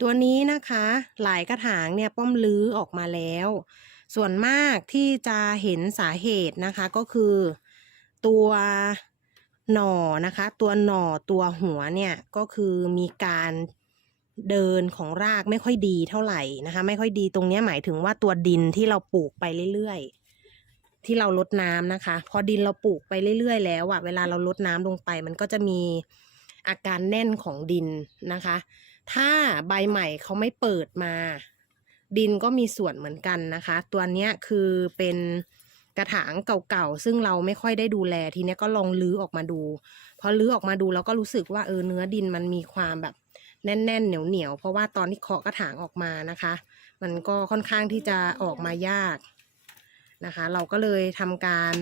ตัวนี้นะคะ หลายกระถางเนี่ยป้อมลื้อออกมาแล้ว ส่วนมากที่จะเห็นสาเหตุนะคะก็คือ ตัวหน่อนะคะ ตัวหน่อตัวหัวเนี่ยก็คือมีการเดินของรากไม่ค่อยดีเท่าไหร่นะคะ ไม่ค่อยดีตรงนี้หมายถึงว่าตัวดินที่เราปลูกไปเรื่อยๆ ที่เราลดน้ำนะคะ พอดินเราปลูกไปเรื่อยๆ แล้วอะเวลาเราลดน้ำลงไป มันก็จะมีอาการแน่นของดินนะคะ ถ้าใบใหม่เขาไม่เปิดมา ดินก็มีส่วนเหมือนกันนะคะ ตัวเนี้ยคือเป็นกระถางเก่าๆ ซึ่งเราไม่ค่อยได้ดูแลทีเนี้ยก็ลองลื้อออกมาดู พอลื้อออกมาดูเราก็รู้สึกว่าเออเนื้อดินมันมีความแบบแน่นๆ เหนียวๆ เพราะว่าตอนที่เคาะกระถางออกมานะคะ มันก็ค่อนข้างที่จะออกมายากนะคะ เราก็เลยทำการ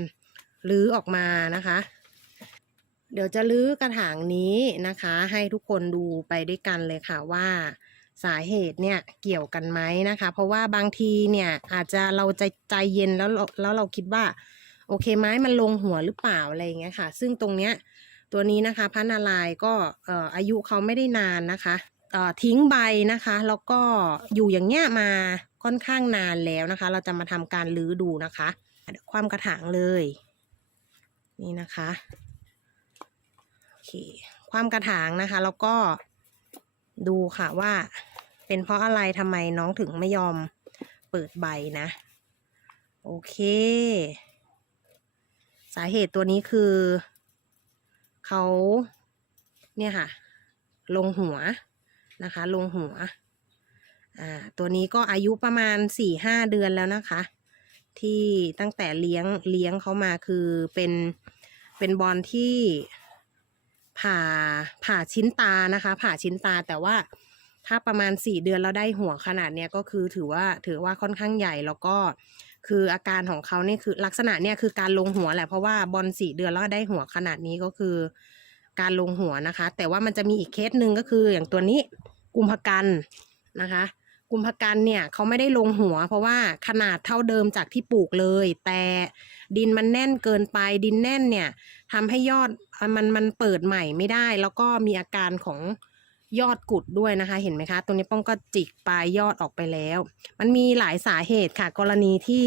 ลื้อออกมานะคะ เดี๋ยวจะลื้อกระถางนี้นะคะ ให้ทุกคนดูไปด้วยกันเลยค่ะว่าสาเหตุเนี่ยเกี่ยวกันไหมนะคะ เพราะว่าบางทีเนี่ยอาจจะเราใจใจเย็นแล้วเราแล้วเราคิดว่า โอเคไม้มันลงหัวหรือเปล่าอะไรอย่างเงี้ยค่ะ ซึ่งตรงเนี้ยตัวนี้นะคะพระนารายก็เอ่ออายุเขาไม่ได้นานนะคะเอ่อทิ้งใบนะคะ แล้วก็อยู่อย่างเงี้ยมาค่อนข้างนานแล้วนะคะ เราจะมาทำการลื้อดูนะคะความกระถางเลย นี่นะคะ เค ความกระถางนะคะ แล้วก็ดูค่ะว่า เป็นเพราะอะไรทำไมน้องถึงไม่ยอมเปิดใบนะ โอเค สาเหตุตัวนี้คือเขาเนี่ยค่ะ ลงหัวนะคะ ลงหัว อ่า ตัวนี้ก็อายุประมาณสี่ห้าเดือนแล้วนะคะ ที่ตั้งแต่เลี้ยงเลี้ยงเขามาคือเป็นเป็นบอลที่ ผ่าผ่าชิ้นตานะคะ ผ่าชิ้นตาแต่ว่าถ้าประมาณสี่เดือนเราได้หัวขนาดเนี้ยก็คือถือว่าถือว่าค่อนข้างใหญ่แล้วก็คืออาการของเขาเนี่ยคือลักษณะเนี่ยคือการลงหัวแหละเพราะว่าบอลสี่เดือนแล้วได้หัวขนาดนี้ก็คือ การลงหัวนะคะ แต่ว่ามันจะมีอีกเคสหนึ่งก็คืออย่างตัวนี้กุมภกันนะคะ กุมภกันเนี่ยเขาไม่ได้ลงหัว เพราะว่าขนาดเท่าเดิมจากที่ปลูกเลย แต่ดินมันแน่นเกินไปดินแน่นเนี่ยทำให้ยอด มันมันเปิดใหม่ไม่ได้ แล้วก็มีอาการของยอดกุดด้วยนะคะ เห็นไหมคะ ตรงนี้ป้องก็จิกปลายยอดออกไปแล้ว มันมีหลายสาเหตุค่ะ กรณีที่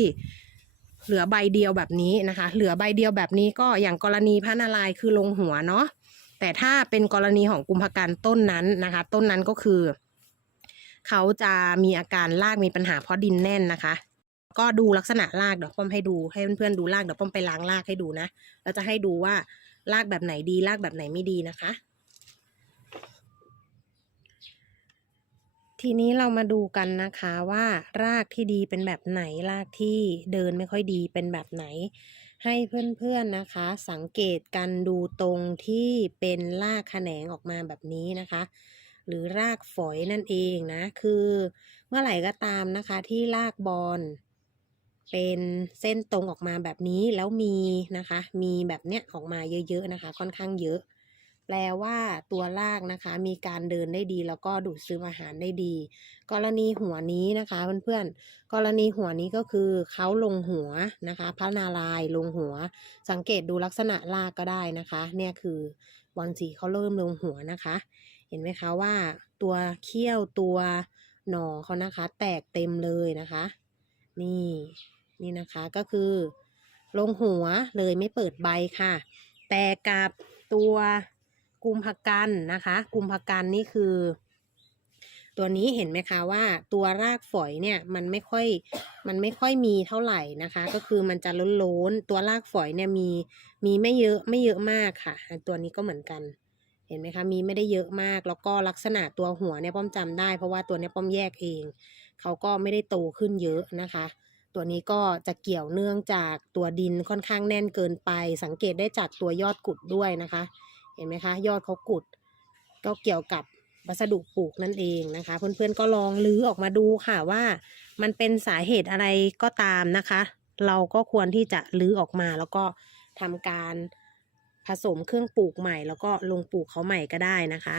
เหลือใบเดียวแบบนี้นะคะ เหลือใบเดียวแบบนี้ก็อย่างกรณีพระนารายคือลงหัวเนาะแต่ถ้าเป็นกรณีของกุมภกันต้นนั้นนะคะ ต้นนั้นก็คือ เขาจะมีอาการรากมีปัญหาเพราะดินแน่นนะคะ ก็ดูลักษณะรากเดี๋ยวป้อมให้ดูให้เพื่อนๆดูรากเดี๋ยวป้อมไปล้างรากให้ดูนะแล้วจะให้ดูว่า รากแบบไหนดีรากแบบไหนไม่ดีนะคะ ทีนี้เรามาดูกันนะคะว่ารากที่ดีเป็นแบบไหน รากที่เดินไม่ค่อยดีเป็นแบบไหน ให้เพื่อนๆนะคะ สังเกตกันดูตรงที่เป็นรากแขนงออกมาแบบนี้นะคะหรือรากฝอยนั่นเองนะ คือเมื่อไหร่ก็ตามนะคะที่รากบอล เป็นเส้นตรงออกมาแบบนี้แล้วมีนะคะ มีแบบเนี้ยออกมาเยอะๆนะคะ ค่อนข้างเยอะ แปลว่าตัวรากนะคะ มีการเดินได้ดี แล้วก็ดูดซึมอาหารได้ดี กรณีหัวนี้นะคะเพื่อนๆกรณีหัวนี้ก็คือเขาลงหัวนะคะ พระนารายณ์ลงหัว สังเกตดูลักษณะรากก็ได้นะคะ เนี่ยคือบอลสีเขาเริ่มลงหัวนะคะ เห็นไหมคะว่าตัวเขี้ยวตัวหนอเขานะคะ แตกเต็มเลยนะคะ นี่ นี่นะคะก็คือลงหัวเลยไม่เปิดใบค่ะ แต่กับตัวกุมภกันนะคะ กุมภกันนี่คือ ตัวนี้เห็นไหมคะว่าตัวรากฝอยเนี่ยมันไม่ค่อยมันไม่ค่อยมีเท่าไหร่นะคะ ก็คือมันจะล้นๆตัวรากฝอยเนี่ยมีมีไม่เยอะไม่เยอะมากค่ะ ตัวนี้ก็เหมือนกันเห็นไหมคะมีไม่ได้เยอะมากแล้วก็ลักษณะตัวหัวเนี่ยป้อมจำได้ เพราะว่าตัวเนี้ยป้อมแยกเอง เขาก็ไม่ได้โตขึ้นเยอะนะคะ ตัวนี้ก็จะเกี่ยวเนื่องจากตัวดินค่อนข้างแน่นเกินไป สังเกตได้จากตัวยอดกุดด้วยนะคะ เห็นไหมคะ ยอดเขากุด ก็เกี่ยวกับวัสดุปลูกนั่นเองนะคะ เพื่อนๆก็ลองลื้อออกมาดูค่ะว่า มันเป็นสาเหตุอะไรก็ตามนะคะ เราก็ควรที่จะลื้อออกมาแล้วก็ทำการผสมเครื่องปลูกใหม่ แล้วก็ลงปลูกเขาใหม่ก็ได้นะคะ